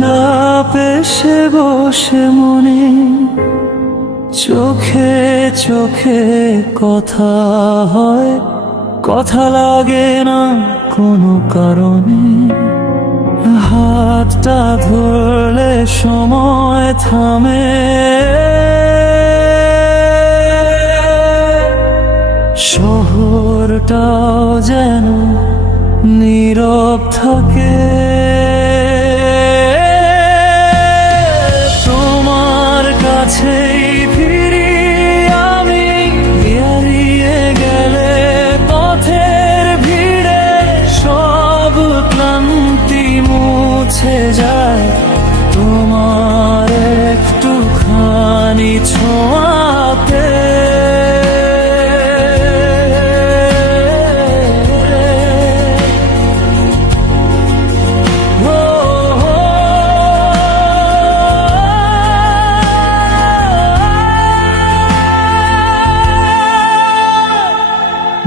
চাপ এসে বসে মনে, চোখে চোখে কথা হয়, কথা লাগে না কোনো কারণে। হাতটা ধরলে সময় থামে, শহরটাও যেন নীরব থাকে। তোমার কাছেই ফিরি আমি, হারিয়ে গেলে পথের ভিড়ে সব ক্লান্তি মুছে যায় তোমার একটুখানি ছোঁয়াতে।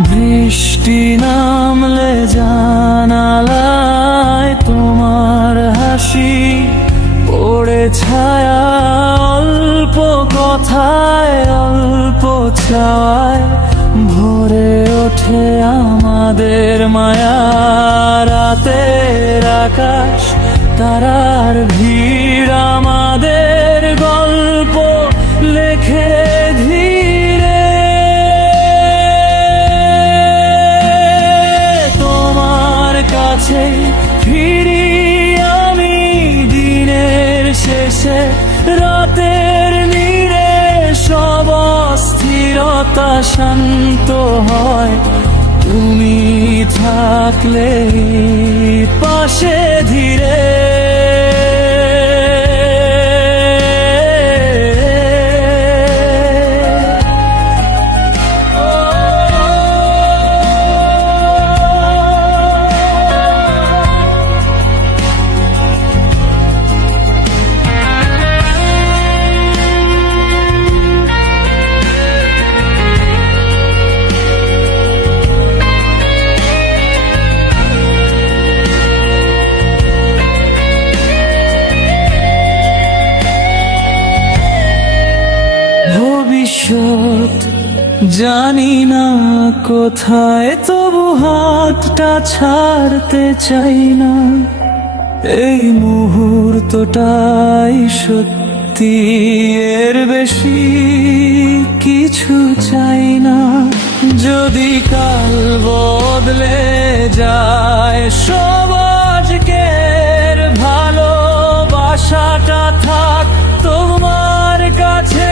বৃষ্টি নামলে জানালায় তোমার হাসি পড়ে ছায়া, অল্প কথায় অল্প চাওয়ায় ভরে ওঠে আমাদের মায়া। রাতের আকাশ তারার ভিড় আমাদের গল্প লেখে ধীরে। তোমার কাছে ফিরি আমি দিনের শেষে, রাতের নীড়ে সব অস্থিরতা শান্ত হয় তুমি থাকলে পাশে ধীরে। ভবিষ্যৎ জানি না কোথায়, তবু হাতটা ছাড়তে চাই না। এই মুহূর্তটাই সত্যি, এর বেশি কিছু চাই না। যদি কাল বদলে যায় সব, আজকের ভালোবাসাটা থাক তোমার কাছে।